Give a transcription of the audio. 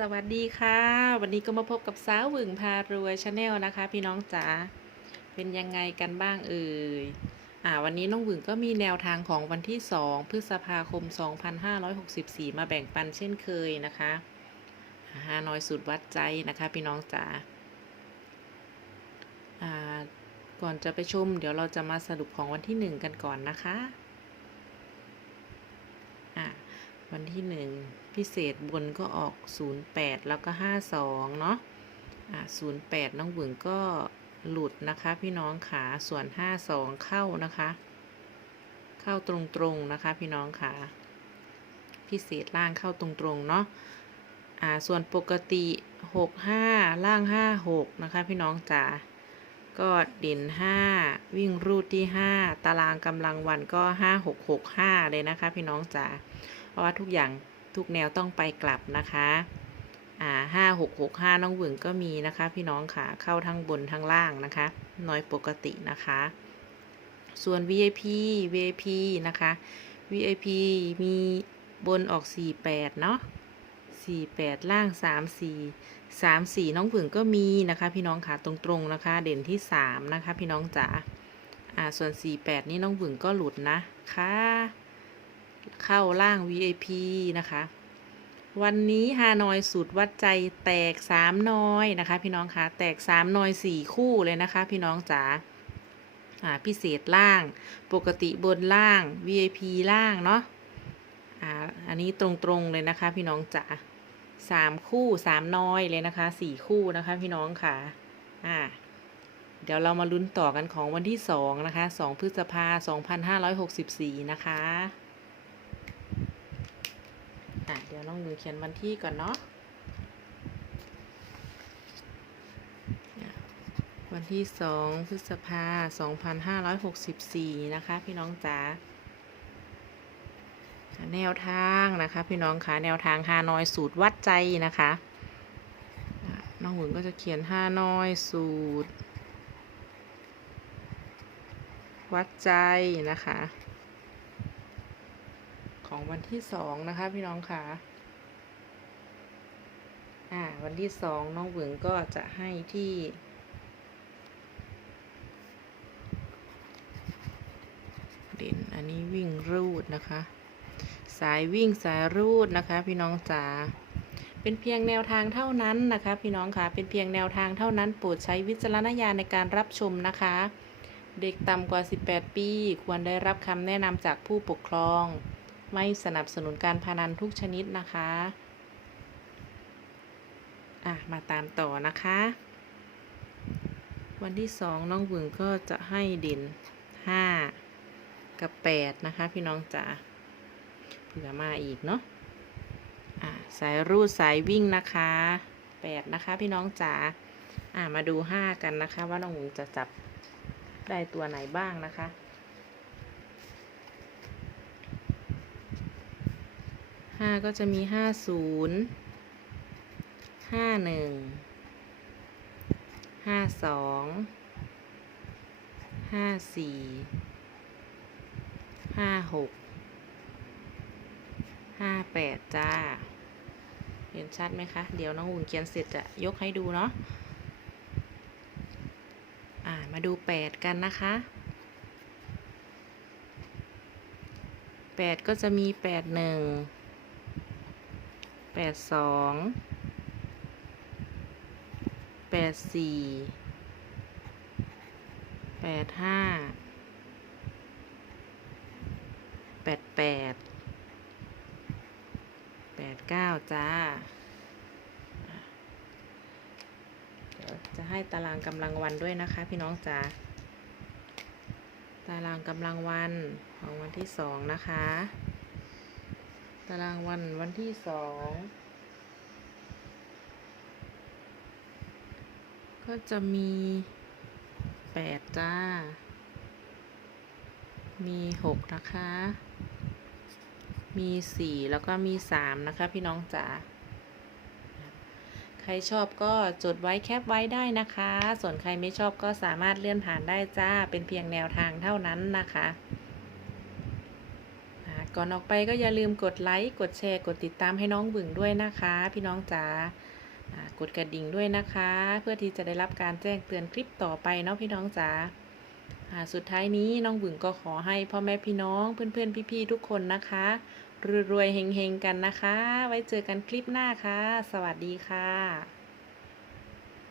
สวัสดีค่ะ วันนี้ก็มาพบกับสาวหวึงพารวยชาแนลนะคะ พี่น้องจ๋าเป็นยังไงกันบ้างเอ่ยอ่าวันนี้น้องหวึงก็มีแนวทางของวันที่ 2 พฤษภาคม 2564 มาแบ่งปันเช่นเคยนะคะฮานอยสุดวัดใจนะคะ พี่น้องจ๋าอ่าก่อนจะไปชม เดี๋ยวเราจะมาสรุปของวันที่ 1 กันก่อนนะคะอ่า วันที่หนึ่งพิเศษบนก็ออก08แล้วก็52เนาะอ่า08น้องหวึงก็หลุดนะคะ พี่น้องขาส่วน52เข้านะคะ เข้าตรงๆนะคะ พี่น้องขาพิเศษล่างเข้าตรงๆเนาะอ่าส่วนปกติ65ล่าง56นะคะพี่น้องจ๋าก็เด่น 5 วิ่งรูดที่ 5 ตารางกำลังวันก็ 5665 เลยนะคะ พี่น้องจ๋า ราะว่าทุกอย่างทุกแนวต้องไปกลับนะคะอ่าห้าหกหกห้าน้องหวึงก็มีนะคะ พี่น้องค่ะเข้าทั้งบนทั้งล่างนะคะน้อยปกตินะคะ ส่วน VIP VIP นะคะ VIP มีบนออก 48 เนาะ48 ล่าง 34 34 น้องหวึงก็มีนะคะ พี่น้องค่ะตรงๆนะคะ เด่นที่ 3 นะคะ พี่น้องจ๋าอ่าส่วน 48 นี่น้องหวึงก็หลุดนะคะ เข้าล่าง VIP นะคะ วันนี้ฮานอยสูตรวัดใจแตก3น้อยนะคะ พี่น้องคะแตก3น้อย4คู่เลยนะคะ พี่น้องจ๋าอ่าพิเศษล่าง ปกติบนล่าง VIP ล่างเนาะอ่าอันนี้ตรงๆเลยนะคะ พี่น้องจ๋าสามคู่สามน้อยเลยนะคะสี่คู่นะคะ พี่น้องค่ะอ่าเดี๋ยวเรามาลุ้นต่อกันของวันที่สองนะคะสองพฤษภาสองพันห้าร้อยหกสิบสี่นะคะ ดี๋ยวน้องมือเขียนวันที่ก่อนเนาะวันที่สองพฤษภาสองพันห้าร้อยหกสิบสี่นะคะ พี่น้องจ๋าแนวทางนะคะ พี่น้องคะแนวทางฮานอยสูตรวัดใจนะคะน้องหมุนก็จะเขียนฮานอยสูตร วัดใจนะคะ ของวันที่สองนะคะ พี่น้องค่ะอ่าวันที่สองน้องเหวึงก็จะให้ที่เด่นอันนี้วิ่งรูดนะคะ สายวิ่งสายรูดนะคะ พี่น้องจ๋าเป็นเพียงแนวทางเท่านั้นนะคะ พี่น้องค่ะเป็นเพียงแนวทางเท่านั้นโปรดใช้วิจารณญาณในการรับชมนะคะ เด็กต่ำกว่า 18 ปี ควรได้รับคำแนะนำจากผู้ปกครอง ไม่สนับสนุนการพนันทุกชนิดนะคะ อะ มาตามต่อนะคะ วันที่สองน้องหวึงก็จะให้ด่นห้ากับแปดนะคะ พี่น้องจ๋าเผื่อมาอีกเนาะอะสายรูดสายวิ่งนะคะแปดนะคะ พี่น้องจ๋าอะมาดูห้ากันนะคะ ว่าน้องหวึงจะจับได้ตัวไหนบ้างนะคะ ห้าก็จะมีห้าศูนย์ห้าหนึ่งห้าสองห้าสี่ห้าหกห้าแปดจ้า เห็นชัดไหมคะ เดี๋ยวน้องอุ่นเขียนเสร็จจะยกให้ดูเนาะอ่ามาดูแปดกันนะคะแปดก็จะมีแปดหนึ่ง แปดสองแปดสี่แปดห้าแปดแปดแปดเก้าจ้า เดี๋ยวจะให้ตารางกำลังวันด้วยนะคะพี่น้องจ๋า ตารางกำลังวันของวันที่สองนะคะ ตารางวันวันที่สองก็จะมีแปดจ้า มีหกนะคะ มีสี่แล้วก็มีสามนะคะพี่น้องจ๋า ใครชอบก็จดไว้แคปไว้ได้นะคะ ส่วนใครไม่ชอบก็สามารถเลื่อนผ่านได้จ้า เป็นเพียงแนวทางเท่านั้นนะคะ ก่อนออกไปก็อย่าลืมกดไลค์ กดแชร์ กดติดตามให้น้องบึ่งด้วยนะคะ พี่น้องจ๋ากดกระดิ่งด้วยนะคะ เพื่อที่จะได้รับการแจ้งเตือนคลิปต่อไปเนาะพี่น้องจ๋าสุดท้ายนี้น้องบึ่งก็ขอให้พ่อแม่พี่น้องเพื่อนๆพี่ๆทุกคนนะคะรวยๆเฮงๆกันนะคะ ไว้เจอกันคลิปหน้าค่ะ สวัสดีค่ะ